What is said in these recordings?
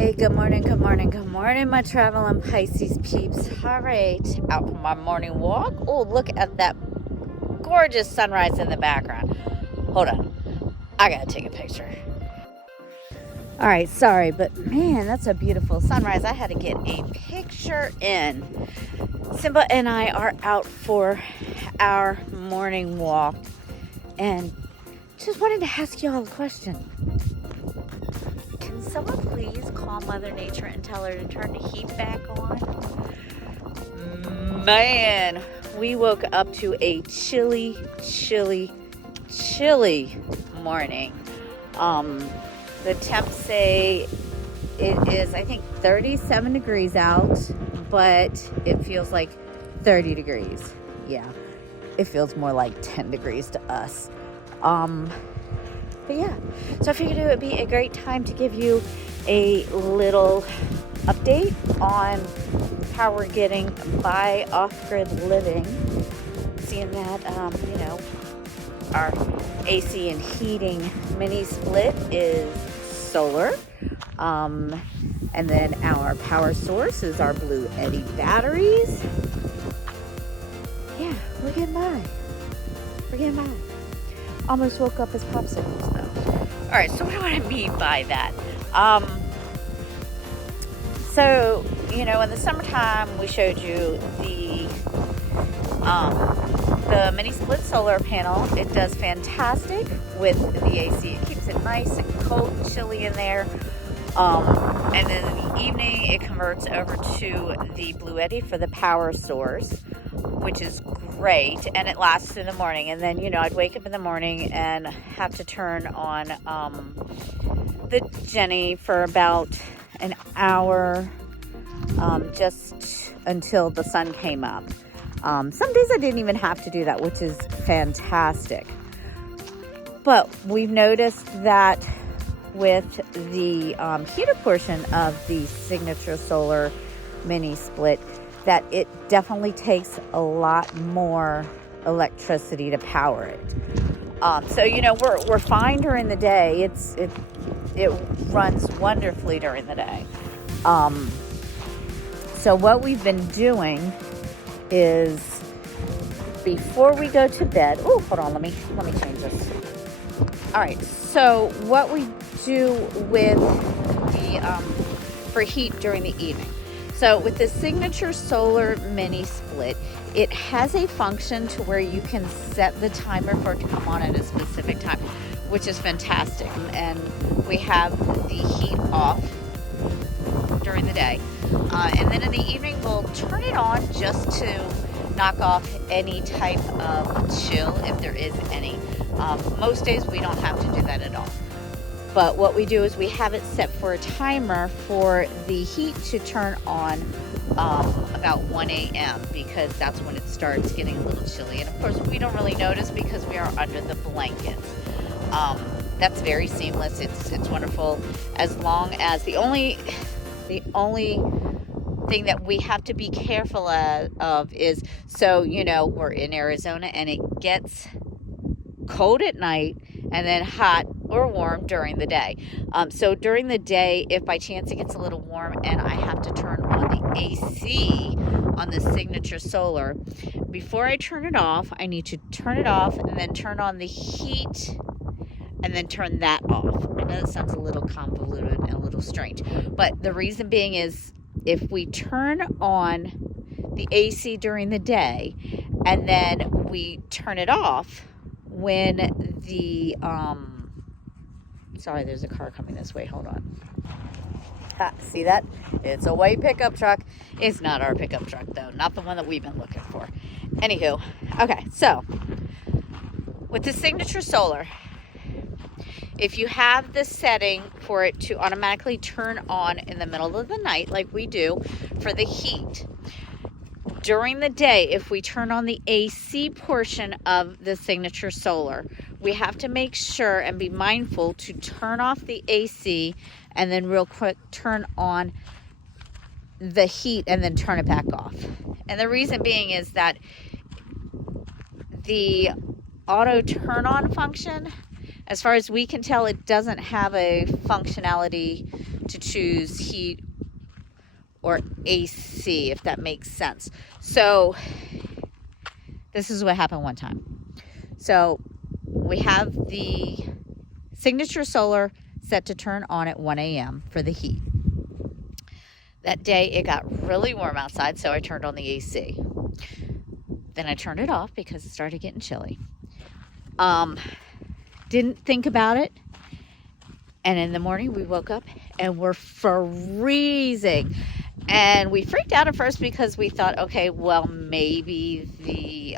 Hey, good morning, my Traveling Pisces peeps. All right, out for my morning walk. Oh, look at that gorgeous sunrise in the background. Hold on, I gotta take a picture. All right, sorry, but man, that's a beautiful sunrise. I had to get a picture in. Simba and I are out for our morning walk, and just wanted to ask you all a question. Can someone please call Mother Nature and tell her to turn the heat back on? Man, we woke up to a chilly morning. The temps say it is, I think, 37 degrees out, but it feels like 30 degrees. Yeah, it feels more like 10 degrees to us. But yeah, so I figured it would be a great time to give you a little update on how we're getting by off-grid living, seeing that, our AC and heating mini split is solar, and then our power source is our Blue Eddy batteries. Yeah, we're getting by. Almost woke up as popsicles though. All right, so what do I mean by that? So, in the summertime, we showed you the mini split solar panel. It does fantastic with the AC. It keeps it nice and cold and chilly in there. And then in the evening, it converts over to the Blue Eddy for the power source, which is great, and it lasts through the morning. And then, I'd wake up in the morning and have to turn on the Jenny for about an hour, just until the sun came up. Some days I didn't even have to do that, which is fantastic. But we've noticed that with the heater portion of the Signature Solar Mini Split, that it definitely takes a lot more electricity to power it. So we're fine during the day. It runs wonderfully during the day. So what we've been doing is, before we go to bed, hold on, let me change this. All right, so what we do with the for heat during the evening. So with the Signature Solar Mini Split, it has a function to where you can set the timer for it to come on at a specific time, which is fantastic. And we have the heat off during the day. And then in the evening, we'll turn it on just to knock off any type of chill, if there is any. Most days we don't have to do that at all. But what we do is we have it set for a timer for the heat to turn on about 1 a.m. because that's when it starts getting a little chilly. And of course, we don't really notice because we are under the blankets. That's very seamless. It's wonderful. As long as the only thing that we have to be careful of is, so we're in Arizona and it gets cold at night and then hot or warm during the day. So during the day, if by chance it gets a little warm and I have to turn on the AC on the Signature Solar, before I turn it off, I need to turn it off and then turn on the heat and then turn that off. I know that sounds a little convoluted and a little strange, but the reason being is, if we turn on the AC during the day and then we turn it off when the sorry, there's a car coming this way, hold on. See that? It's a white pickup truck. It's not our pickup truck though, not the one that we've been looking for. Anywho, okay, so with the Signature Solar, if you have the setting for it to automatically turn on in the middle of the night, like we do for the heat, during the day, if we turn on the AC portion of the Signature Solar, we have to make sure and be mindful to turn off the AC and then real quick turn on the heat and then turn it back off. And the reason being is that the auto turn on function, as far as we can tell, it doesn't have a functionality to choose heat or AC, if that makes sense. So this is what happened one time. So we have the signature solar set to turn on at 1 a.m. for the heat. That day it got really warm outside, so I turned on the AC. Then I turned it off because it started getting chilly. Didn't think about it. And in the morning we woke up and we're freezing. And we freaked out at first because we thought, okay, well, maybe the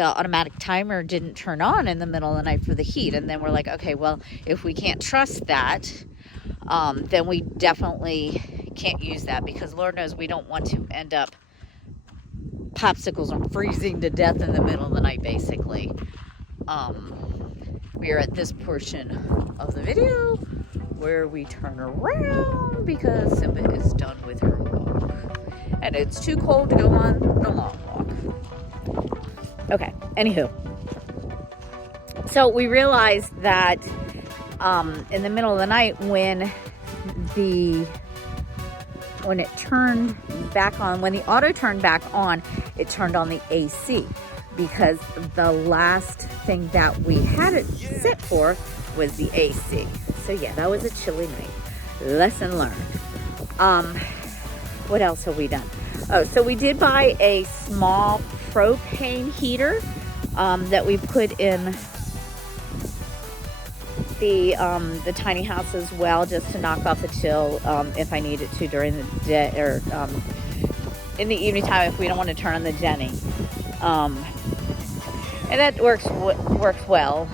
automatic timer didn't turn on in the middle of the night for the heat. And then we're like, okay, well, if we can't trust that, then we definitely can't use that, because Lord knows we don't want to end up popsicles and freezing to death in the middle of the night, basically. We are at this portion of the video where we turn around because Simba is done with her walk. And it's too cold to go on the long walk. Okay, anywho. So we realized that in the middle of the night when it turned back on, when the auto turned back on, it turned on the AC, because the last thing that we had it set for was the AC. So yeah, that was a chilly night. Lesson learned. What else have we done? Oh, so we did buy a small propane heater that we put in the tiny house as well, just to knock off the chill if I needed to during the day, or in the evening time if we don't want to turn on the Jenny. And that works well.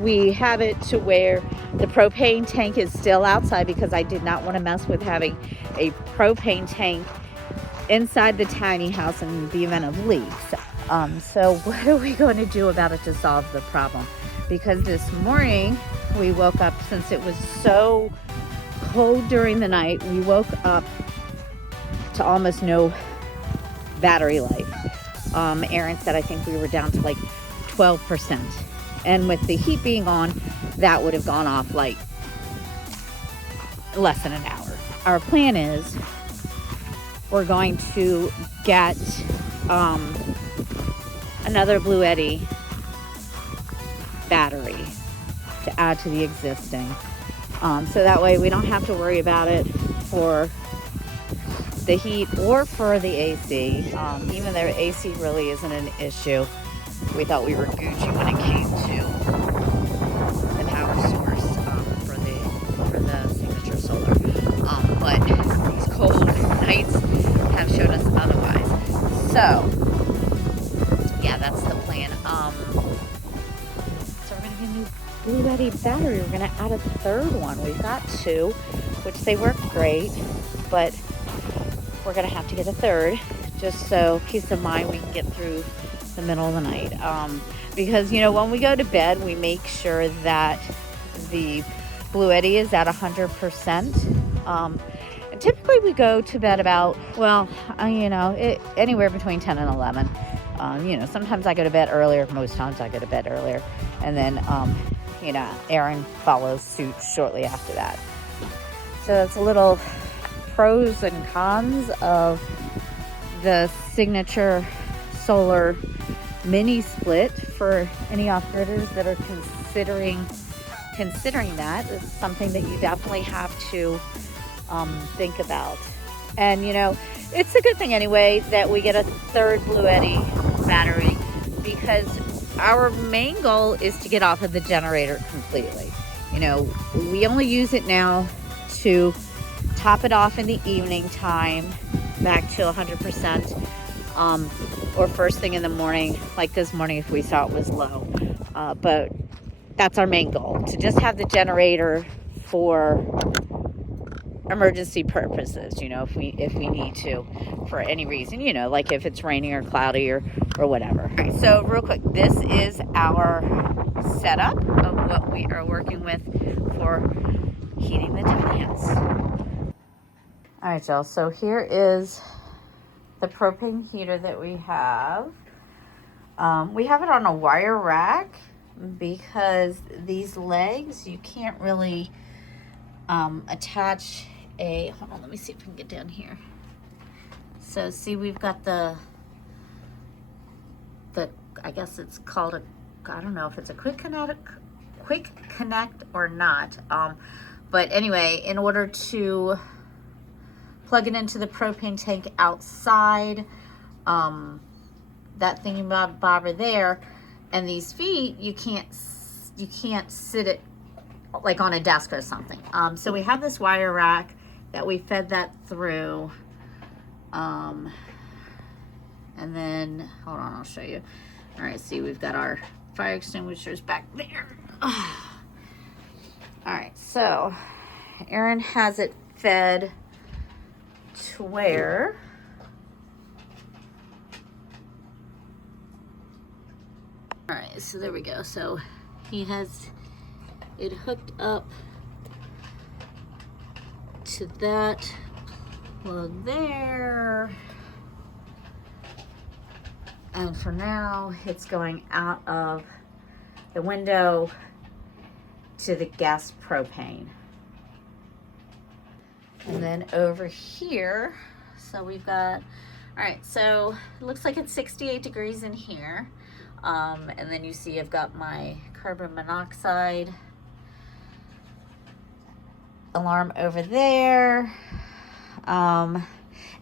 We have it to where the propane tank is still outside, because I did not want to mess with having a propane tank inside the tiny house in the event of leaks. So what are we going to do about it to solve the problem? Because this morning we woke up, since it was so cold during the night, we woke up to almost no battery life. Aaron said I think we were down to like 12%. And with the heat being on, that would have gone off like less than an hour. Our plan is we're going to get another Bluetti battery to add to the existing. So that way we don't have to worry about it for the heat or for the AC. Even though AC really isn't an issue, we thought we were Gucci when it came to the power source for the signature solar. But these cold nights have shown us otherwise. So yeah, that's the plan. So we're gonna get a new Bluetti battery. We're gonna add a third one. We've got two, which they work great, but we're gonna have to get a third, just so peace of mind we can get through the middle of the night. Because you know, when we go to bed, we make sure that the Bluetti is at 100%. And typically we go to bed about, well, anywhere between 10 and 11. Sometimes I go to bed earlier. Most times I go to bed earlier, and then Aaron follows suit shortly after that. So that's a little pros and cons of the signature solar mini split for any off-gridders that are considering that. It's something that you definitely have to think about. And it's a good thing anyway that we get a third Bluetti battery, because our main goal is to get off of the generator completely. We only use it now to top it off in the evening time back to 100%, or first thing in the morning, like this morning if we saw it was low. But that's our main goal, to just have the generator for emergency purposes, if we need to, for any reason, like if it's raining or cloudy or whatever. All right, so real quick, this is our setup of what we are working with for heating the tiny house. All right, y'all, so here is the propane heater that we have. We have it on a wire rack because these legs, you can't really attach a, hold on, let me see if we can get down here. So see, we've got the I guess it's called a, I don't know if it's a quick connect or not. But anyway, in order to plug it into the propane tank outside, that thingy bobber there, and these feet, you can't sit it like on a desk or something. So we have this wire rack that we fed that through. And then, hold on, I'll show you. All right, see, we've got our fire extinguishers back there. All right, so Aaron has it fed to where? All right, so there we go. So he has it hooked up to that plug there. And for now, it's going out of the window to the gas propane. And then over here, so we've got, all right, so it looks like it's 68 degrees in here. And then you see I've got my carbon monoxide alarm over there. And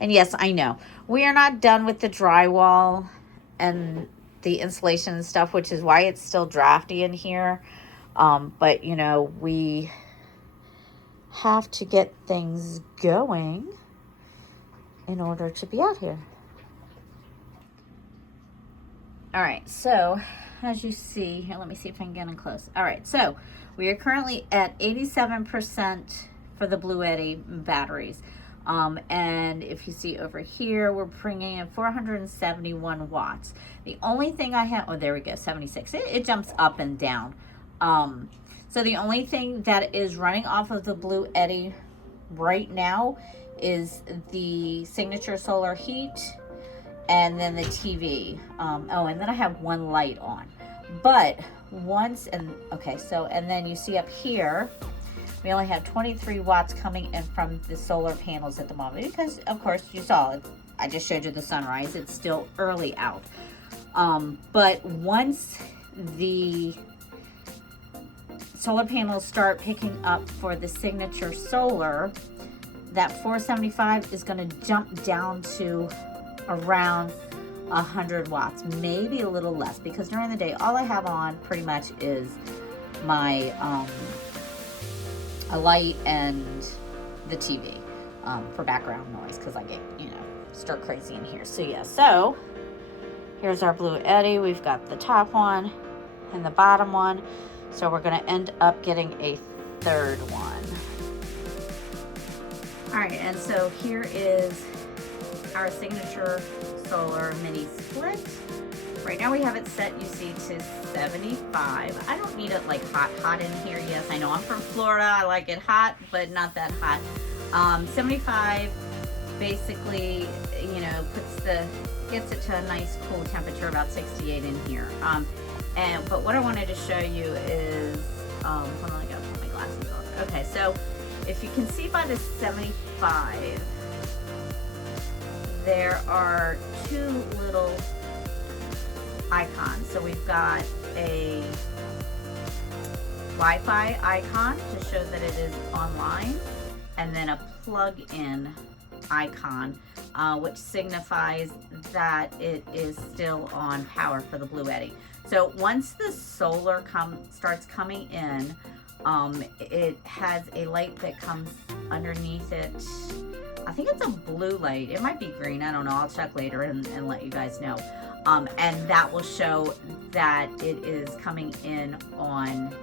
yes, I know, we are not done with the drywall and the insulation and stuff, which is why it's still drafty in here. But you know, we have to get things going in order to be out here. All right, so as you see here, let me see if I can get in close. All right, so we are currently at 87% for the Blue Eddy batteries. And if you see over here, we're bringing in 471 watts. The only thing I have, oh, there we go, 76. It jumps up and down. So the only thing that is running off of the Blue Eddy right now is the signature solar heat and then the TV. Oh, and then I have one light on. But once, and okay, so, and then you see up here, we only have 23 watts coming in from the solar panels at the moment because, of course, you saw it. I just showed you the sunrise. It's still early out. But once the solar panels start picking up for the signature solar, that 475 is going to jump down to around 100 watts, maybe a little less, because during the day, all I have on pretty much is my a light and the TV for background noise, because I get, you know, stir crazy in here. So yeah, so here's our Blue Eddy. We've got the top one and the bottom one, so we're going to end up getting a third one. All right, and so here is our signature solar mini split. Right now we have it set, you see, to 75. I don't need it like hot in here. Yes, I know I'm from Florida. I like it hot, but not that hot. 75 basically, you know, gets it to a nice cool temperature, about 68 in here. But what I wanted to show you is, hold on, I gotta put my glasses on. Okay, so if you can see by the 75, there are two little icons. So we've got a Wi-Fi icon to show that it is online, and then a plug-in icon, which signifies that it is still on power for the Blue Eddy. So once the solar starts coming in, it has a light that comes underneath it. I think it's a blue light. It might be green. I don't know. I'll check later and let you guys know. And that will show that it is coming in on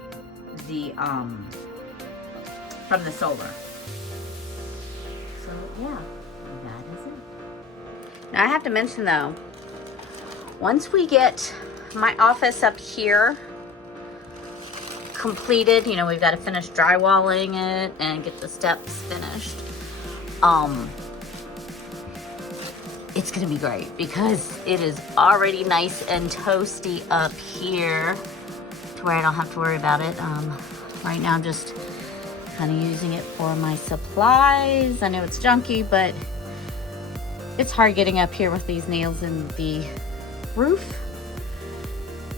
the from the solar. So yeah, that is it. Now I have to mention though, once we get my office up here completed, you know, we've got to finish drywalling it and get the steps finished. It's gonna be great because it is already nice and toasty up here to where I don't have to worry about it. Right now I'm just kind of using it for my supplies. I know it's junky, but it's hard getting up here with these nails in the roof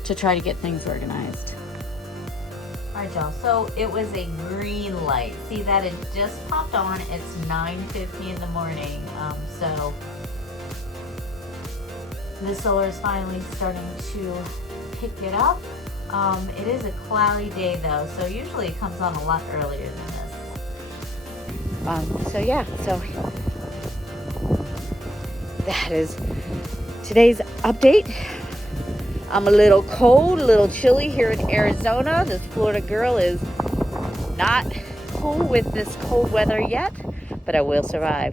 to try to get things organized. All right, y'all, so it was a green light. See that it just popped on. It's 9:50 in the morning. So the solar is finally starting to pick it up. It is a cloudy day though, so usually it comes on a lot earlier than this. So yeah, so that is today's update. I'm a little cold, a little chilly here in Arizona. This Florida girl is not cool with this cold weather yet, but I will survive.